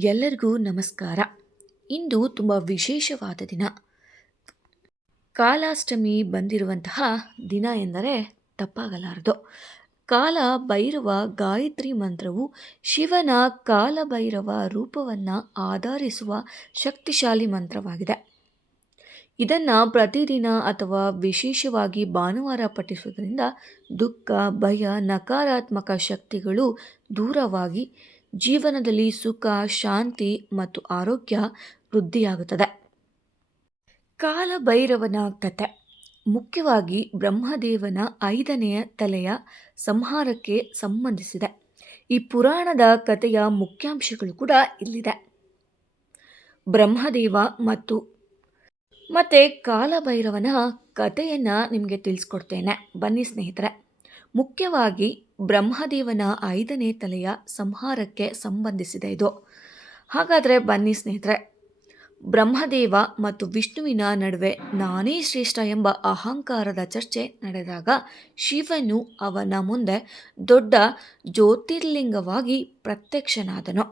ಎಲ್ಲರಿಗೂ ನಮಸ್ಕಾರ. ಇಂದು ತುಂಬ ವಿಶೇಷವಾದ ದಿನ. ಕಾಲಾಷ್ಟಮಿ ಬಂದಿರುವಂತಹ ದಿನ ಎಂದರೆ ತಪ್ಪಾಗಲಾರದು. ಕಾಲ ಭೈರವ ಗಾಯತ್ರಿ ಮಂತ್ರವು ಶಿವನ ಕಾಲಭೈರವ ರೂಪವನ್ನು ಆಧರಿಸುವ ಶಕ್ತಿಶಾಲಿ ಮಂತ್ರವಾಗಿದೆ. ಇದನ್ನು ಪ್ರತಿದಿನ ಅಥವಾ ವಿಶೇಷವಾಗಿ ಭಾನುವಾರ ಪಠಿಸುವುದರಿಂದ ದುಃಖ, ಭಯ, ನಕಾರಾತ್ಮಕ ಶಕ್ತಿಗಳು ದೂರವಾಗಿ ಜೀವನದಲ್ಲಿ ಸುಖ, ಶಾಂತಿ ಮತ್ತು ಆರೋಗ್ಯ ವೃದ್ಧಿಯಾಗುತ್ತದೆ. ಕಾಲಭೈರವನ ಕಥೆ ಮುಖ್ಯವಾಗಿ ಬ್ರಹ್ಮದೇವನ 5ನೇ ತಲೆಯ ಸಂಹಾರಕ್ಕೆ ಸಂಬಂಧಿಸಿದೆ. ಈ ಪುರಾಣದ ಕಥೆಯ ಮುಖ್ಯಾಂಶಗಳು ಕೂಡ ಇಲ್ಲಿದೆ. ಬ್ರಹ್ಮದೇವ ಮತ್ತೆ ಕಾಲಭೈರವನ ಕಥೆಯನ್ನು ನಿಮಗೆ ತಿಳಿಸ್ಕೊಡ್ತೇನೆ. ಬನ್ನಿ ಸ್ನೇಹಿತರೆ. ಮುಖ್ಯವಾಗಿ ಬ್ರಹ್ಮದೇವನ 5ನೇ ತಲೆಯ ಸಂಹಾರಕ್ಕೆ ಸಂಬಂಧಿಸಿದೆ ಇದು. ಹಾಗಾದರೆ ಬನ್ನಿ ಸ್ನೇಹಿತರೆ. ಬ್ರಹ್ಮದೇವ ಮತ್ತು ವಿಷ್ಣುವಿನ ನಡುವೆ ನಾನೇ ಶ್ರೇಷ್ಠ ಎಂಬ ಅಹಂಕಾರದ ಚರ್ಚೆ ನಡೆದಾಗ ಶಿವನು ಅವನ ಮುಂದೆ ದೊಡ್ಡ ಜ್ಯೋತಿರ್ಲಿಂಗವಾಗಿ ಪ್ರತ್ಯಕ್ಷನಾದನು.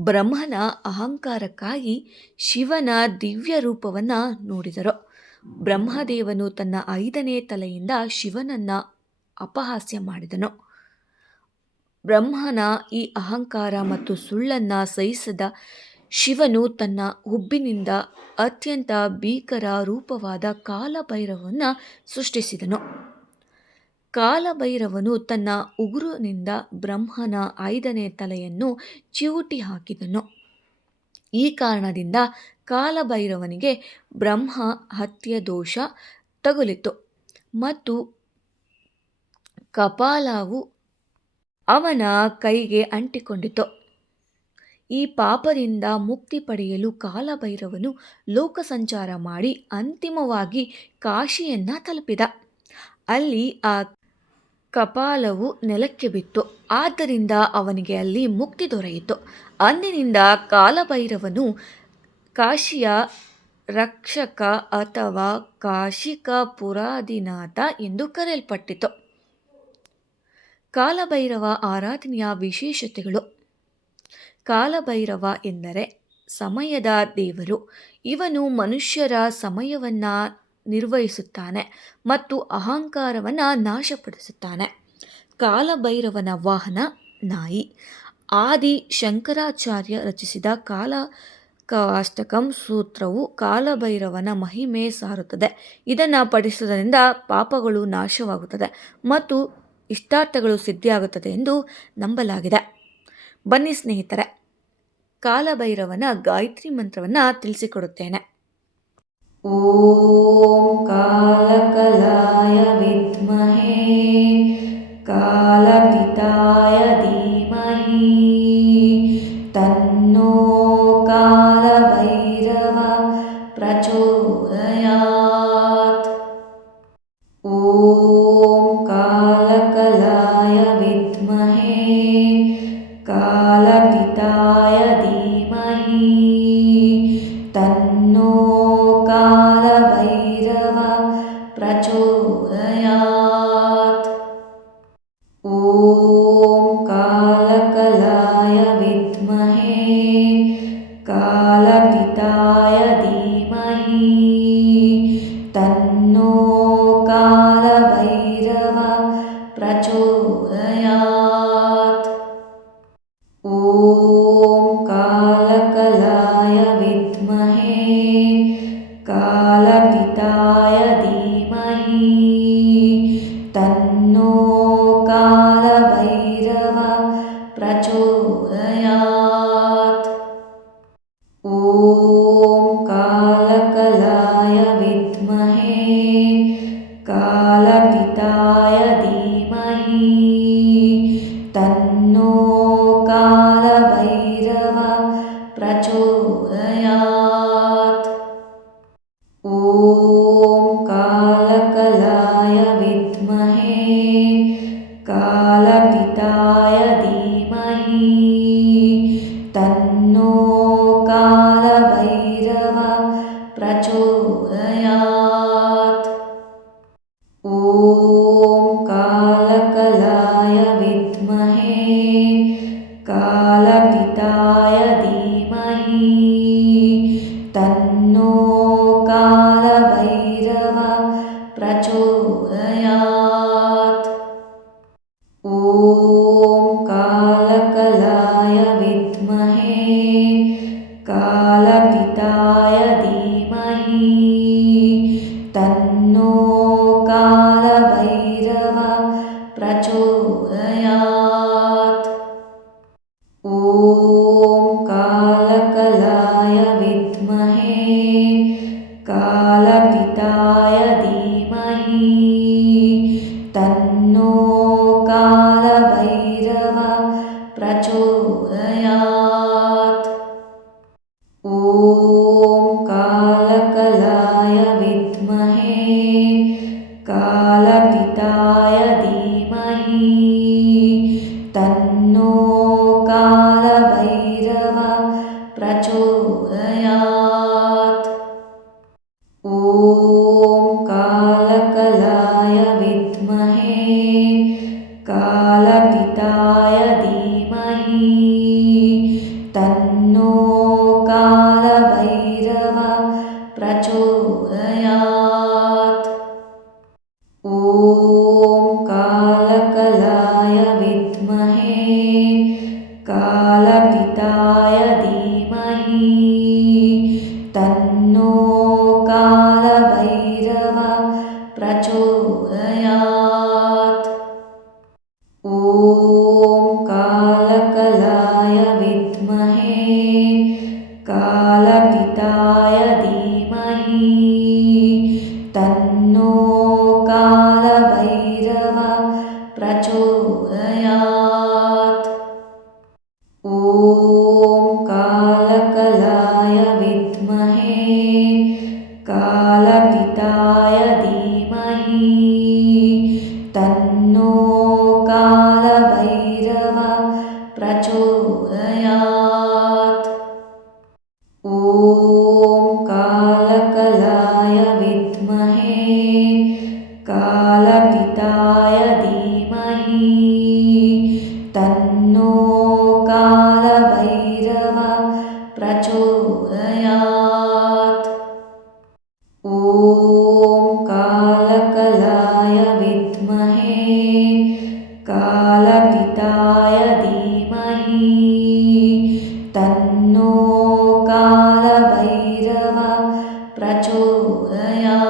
ಬ್ರಹ್ಮನ ಅಹಂಕಾರಕ್ಕಾಗಿ ಶಿವನ ದಿವ್ಯ ರೂಪವನ್ನು ನೋಡಿದರು. ಬ್ರಹ್ಮದೇವನು ತನ್ನ 5ನೇ ತಲೆಯಿಂದ ಶಿವನನ್ನು ಅಪಹಾಸ್ಯ ಮಾಡಿದನು. ಬ್ರಹ್ಮನ ಈ ಅಹಂಕಾರ ಮತ್ತು ಸುಳ್ಳನ್ನು ಸಹಿಸದ ಶಿವನು ತನ್ನ ಹುಬ್ಬಿನಿಂದ ಅತ್ಯಂತ ಭೀಕರ ರೂಪವಾದ ಕಾಲಭೈರವವನ್ನು ಸೃಷ್ಟಿಸಿದನು. ಕಾಲಭೈರವನು ತನ್ನ ಉಗುರಿನಿಂದ ಬ್ರಹ್ಮನ 5ನೇ ತಲೆಯನ್ನು ಚಿವುಟಿ ಹಾಕಿದನು. ಈ ಕಾರಣದಿಂದ ಕಾಲಭೈರವನಿಗೆ ಬ್ರಹ್ಮ ಹತ್ಯೆ ದೋಷ ತಗುಲಿತು ಮತ್ತು ಕಪಾಲವು ಅವನ ಕೈಗೆ ಅಂಟಿಕೊಂಡಿತು. ಈ ಪಾಪದಿಂದ ಮುಕ್ತಿ ಪಡೆಯಲು ಕಾಲಭೈರವನು ಲೋಕ ಸಂಚಾರ ಮಾಡಿ ಅಂತಿಮವಾಗಿ ಕಾಶಿಯನ್ನು ತಲುಪಿದ. ಅಲ್ಲಿ ಆ ಕಪಾಲವು ನೆಲಕ್ಕೆ ಬಿತ್ತು. ಆದ್ದರಿಂದ ಅವನಿಗೆ ಅಲ್ಲಿ ಮುಕ್ತಿ ದೊರೆಯಿತು. ಅಂದಿನಿಂದ ಕಾಲಭೈರವನು ಕಾಶಿಯ ರಕ್ಷಕ ಅಥವಾ ಕಾಶಿಕ ಪುರಾಧಿನಾಥ ಎಂದು ಕರೆಯಲ್ಪಟ್ಟಿತು. ಕಾಲಭೈರವ ಆರಾಧನೆಯ ವಿಶೇಷತೆಗಳು. ಕಾಲಭೈರವ ಎಂದರೆ ಸಮಯದ ದೇವರು. ಇವನು ಮನುಷ್ಯರ ಸಮಯವನ್ನು ನಿರ್ವಹಿಸುತ್ತಾನೆ ಮತ್ತು ಅಹಂಕಾರವನ್ನು ನಾಶಪಡಿಸುತ್ತಾನೆ. ಕಾಲಭೈರವನ ವಾಹನ ನಾಯಿ. ಆದಿ ಶಂಕರಾಚಾರ್ಯ ರಚಿಸಿದ ಕಾಲಕಾಷ್ಟಕಂ ಸೂತ್ರವು ಕಾಲಭೈರವನ ಮಹಿಮೆ ಸಾರುತ್ತದೆ. ಇದನ್ನು ಪಠಿಸುವುದರಿಂದ ಪಾಪಗಳು ನಾಶವಾಗುತ್ತದೆ ಮತ್ತು ಇಷ್ಟಾರ್ಥಗಳು ಸಿದ್ಧಿಯಾಗುತ್ತದೆ ಎಂದು ನಂಬಲಾಗಿದೆ. ಬನ್ನಿ ಸ್ನೇಹಿತರೆ, ಕಾಲಭೈರವನ ಗಾಯತ್ರಿ ಮಂತ್ರವನ್ನು ತಿಳಿಸಿಕೊಡುತ್ತೇನೆ. ಓಂ ಕಾಲಕಲಾಯ ವಿದ್ಮಹೇ ಕಾಲಪಿತಾಯ ಧೀಮಹಿ ತನ್ನೋ ಕಾಲಭೈರವ ಪ್ರಚೋದಯಾತ್. ಓಂ ಕಾಲಕಲಾಯ ವಿದ್ಮಹೇ ಕಾಲಪಿತಾಯ ಧೀಮಹಿ ತನ್ನೋ ಕಾಲಭೈರವ ಪ್ರಚೋದಯಾತ್. ಓಂ ಕಾಲಕಲಾಯ ವಿದ್ಮಹೇ ಕಾಲಪಿತಾಯ ಧೀಮಹಿ ತನ್ನೋ ಕಾಲಭೈರವ ಪ್ರಚೋದಯಾತ್. ಓಂ ಕಾಲಕಲಾಯ ವಿದ್ಮಹೇ ಕಾಲಪಿತಾಯ ಧೀಮಹಿ ತನ್ನೋ ಕಾಲಭೈರವ ಪ್ರಚೋದಯಾತ್. ಓಂ ಕಾಲಕಲಾಯ ವಿದ್ಮಹೇ ಕಾಲಪಿತಾಯ ಧೀಮಹಿ ತನ್ನೋ ಕಾಲಭೈರವ ಪ್ರಚೋದಯಾತ್. ಓಂ ಕಾಲಕಲಾಯ ವಿದ್ಮಹೇ ಕಾಲಪಿತಾಯ ಧೀಮಹಿ ತನ್ನೋ ಕಾಲಭೈರವ ಪ್ರಚೋದಯಾತ್. ಓಂ ಕಾಲಕಲಾಯ ವಿದ್ಮಹೇ ಕಾಲಪಿತಾಯ कालपिताय धीमहि तन्नो कालभैरव प्रचोदयात्। ॐ कालकलाय विद्महे कालपिताय धीमहि तन्नो कालभैरव प्रचोदयात्। ॐ कालकलाय विद्महे कालपिताय धीमहि तन्नो कालभैरव प्रचोदयात्। ॐ कालकलाय विद्महे कालपिताय धीमहि तन्नो कालभैरव प्रचोदयात्। ॐ कालकलाय विद्महे कालपिताय धीमहि तन्नो कालभैरव प्रचोदयात्। ॐ कालकलाय विद्महे कालपिताय धीमहि तन्नो कालभैरव प्रचोदयात्। ॐ कालकलाय विद्महे कालपिताय धीमहि तन्नो कालभैरव प्रचोदयात्। ॐ कालकलाय विद्महे कालपिताय धीमहि तन्नो कालभैरव प्रचोदयात्। ॐ कालकलाय विद्महे कालपिताय धीमहि तन्नो कालभैरव प्रचोदयात्। ॐ कालकलाय विद्महे कालपिताय धीमहि तन्नो कालभैरव प्रचोदयात्।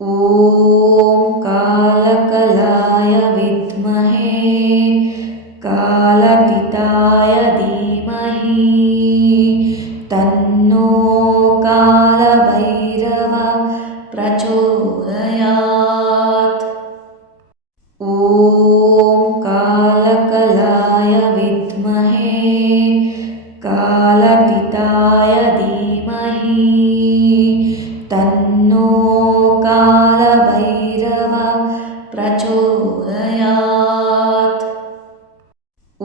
ॐ कालकलाय विद्महे कालपिताय धीमहि तन्नो कालभैरव प्रचोदयात्। ॐ कालकलाय विद्महे कालपिताय धीमहि तन्नो कालभैरव प्रचोदयात्। ॐ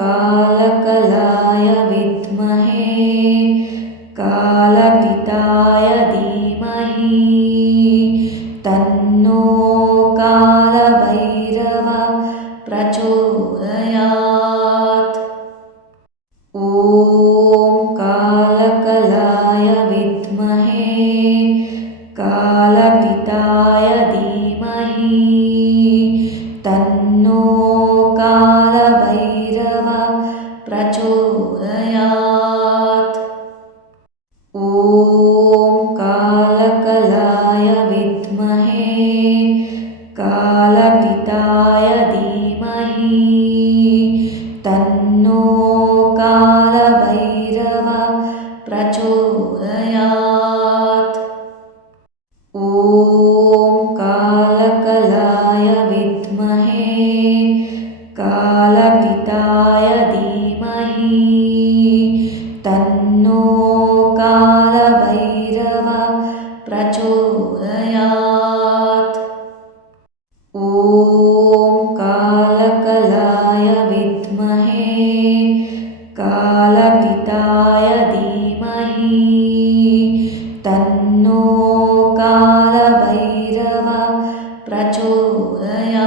कालकलाय विद्महे कालपिताय धीमहि तन्नो कालभैरव प्रचोदयात्। ॐ कालकलाय विद्महे कालपिताय धीमहि तन्नो कालभैरव प्रचोदयात्। ॐ कालकलाय विद्महे कालपिताय धीमहि तन्नो कालभैरव प्रचोदयात्। ॐ कालकलाय विद्महे कालपिताय धीमहि तन्नो कालभैरव प्रचोदयात्। ॐ कालकलाय विद्महे कालपिताय धीमहि तन्नो कालभैरव प्रचोदयात्।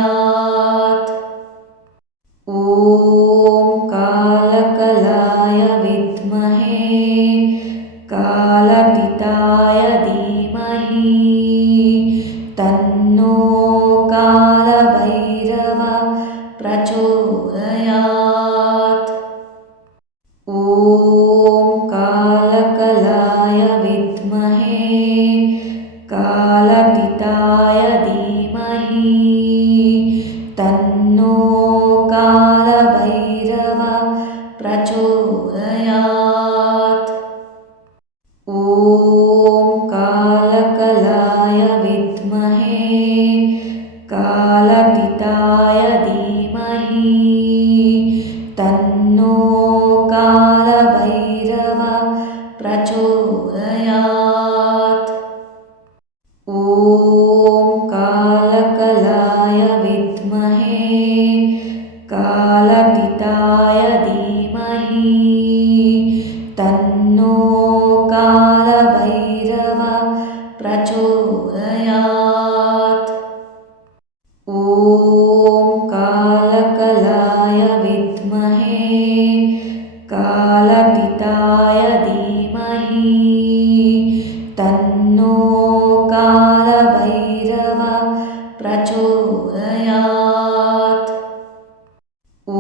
ॐ प्रचोदयात्। ॐ कालकलाय विद्महे कालपिताय धीमहि तन्नो कालभैरव प्रचोदयात्। ॐ कालकलाय विद्महे कालपिताय धीमहि तन्नो कालभैरव प्रचोदयात्। ॐ कालकलाय विद्महे कालपिताय धीमहि तन्नो कालभैरव प्रचोदयात्। ॐ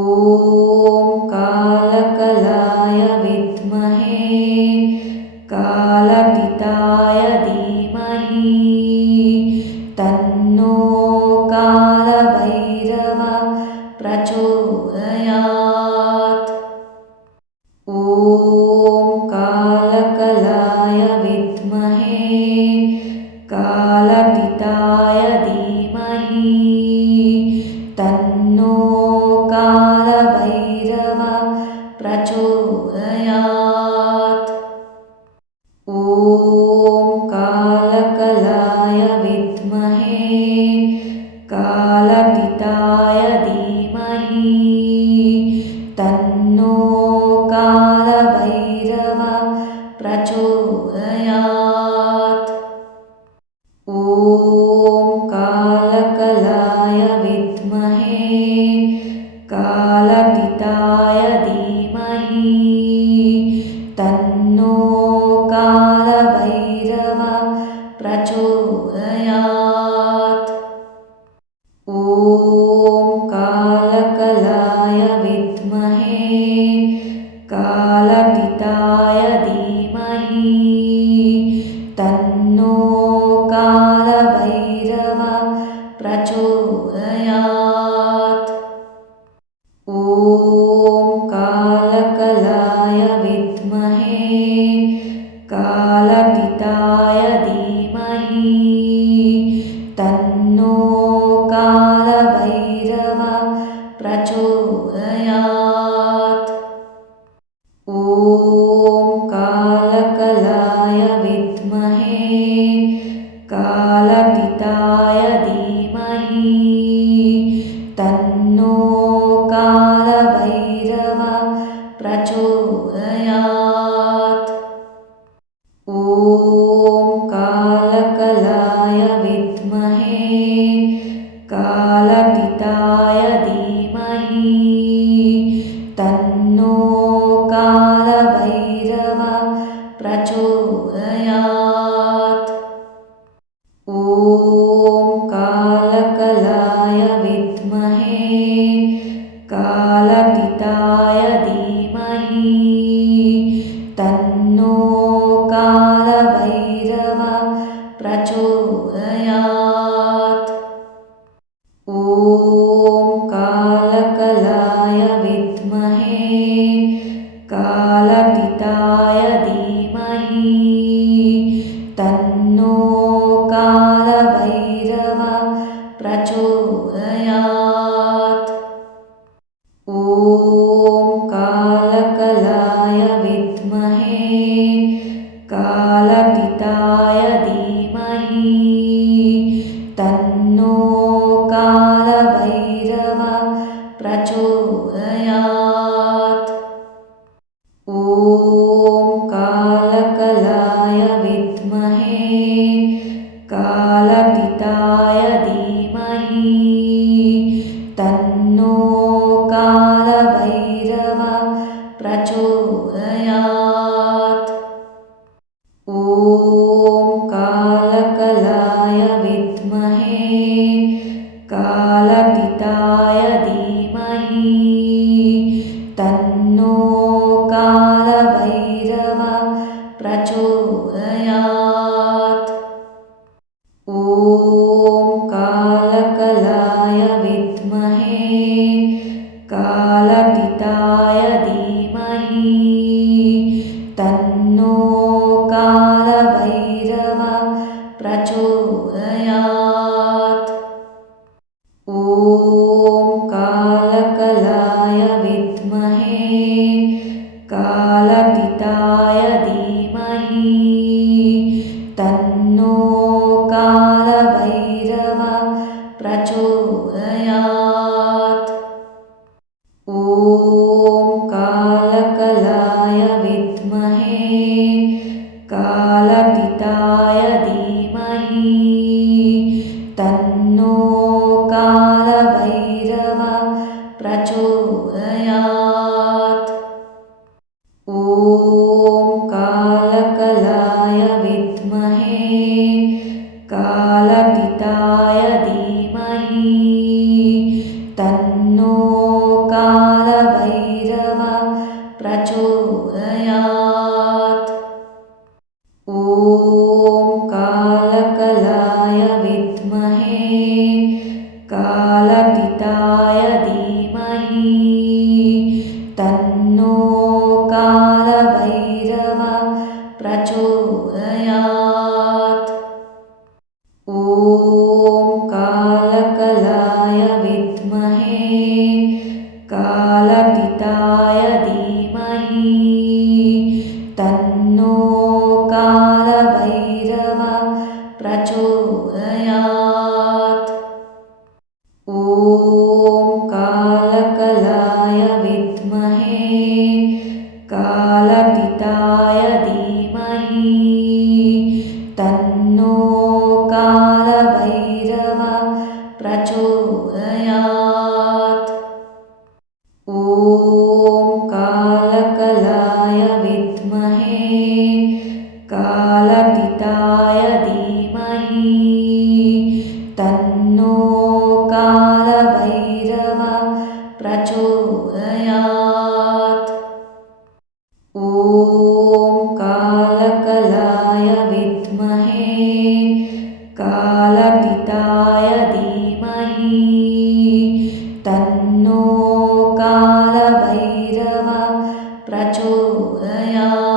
कालकलाय विद्महे कालपिताय धीमहि तन्नो कालभैरव प्रचोदयात्। ॐ कालकलाय विद्महे कालपिताय धीमहि तन्नो कालभैरव प्रचोदयात्। ॐ कालकलाय विद्महे कालपिताय धीमहि तन्नो कालभैरव प्रचोदयात्। ॐ कालकलाय विद्महे कालपिताय धीमहि तन्नो कालभैरव प्रचोदयात्। ॐ कालकलाय विद्महे कालपिताय धीमहि तन्नो कालभैरव प्रचोदयात्। ॐ कालकलाय विद्महे कालपिताय धीमहि तन्नो कालभैरव प्रचोदयात्। ॐ कालकलाय विद्महे कालपिताय धीमहि तन्नो कालभैरव प्रचोदयात्। ॐ कालकलाय विद्महे कालपिताय धीमहि तन्नो कालभैरव प्रचोदयात्। ॐ कालकलाय विद्महे कालपिताय धीमहि तन्नो कालभैरव प्रचोदयात्। ॐ कालकलाय विद्महे कालपिताय धीमहि तन्नो कालभैरव प्रचोदयात्। ॐ कालकलाय विद्महे कालपिताय धीमहि तन्नो कालभैरव प्रचोदयात्। ॐ कालकलाय विद्महे कालपिताय धीमहि तन्नो कालभैरव प्रचोदयात्। ॐ कालकलाय विद्महे कालपिताय धीमहि तन्नो कालभैरव प्रचोदयात्। ॐ कालकलाय विद्महे कालपिताय धीमहि कालपिताय धीमहि तन्नो कालभैरव प्रचोदयात्। ॐ कालकलाय विद्महे कालपिताय धीमहि तन्नो कालभैरव प्रचोदयात्। ॐ कालकलाय विद्महे कालपिताय धीमहि तन्नो कालभैरव प्रचोदयात्। ॐ कालकलाय विद्महे कालपिताय धीमहि तन्नो कालभैरव प्रचोदयात्। ॐ कालकलाय विद्महे कालपिताय धीमहि तन्नो कालभैरव प्रचोदयात्। ॐ कालकलाय विद्महे कालपिताय धीमहि तन्नो कालभैरव प्रचोदयात्। ॐ कालकलाय विद्महे कालपिताय धीमहि तन्नो कालभैरव प्रचोदयात्। ॐ कालकलाय विद्महे कालपिताय धीमहि तन्नो कालभैरव प्रचोदयात्।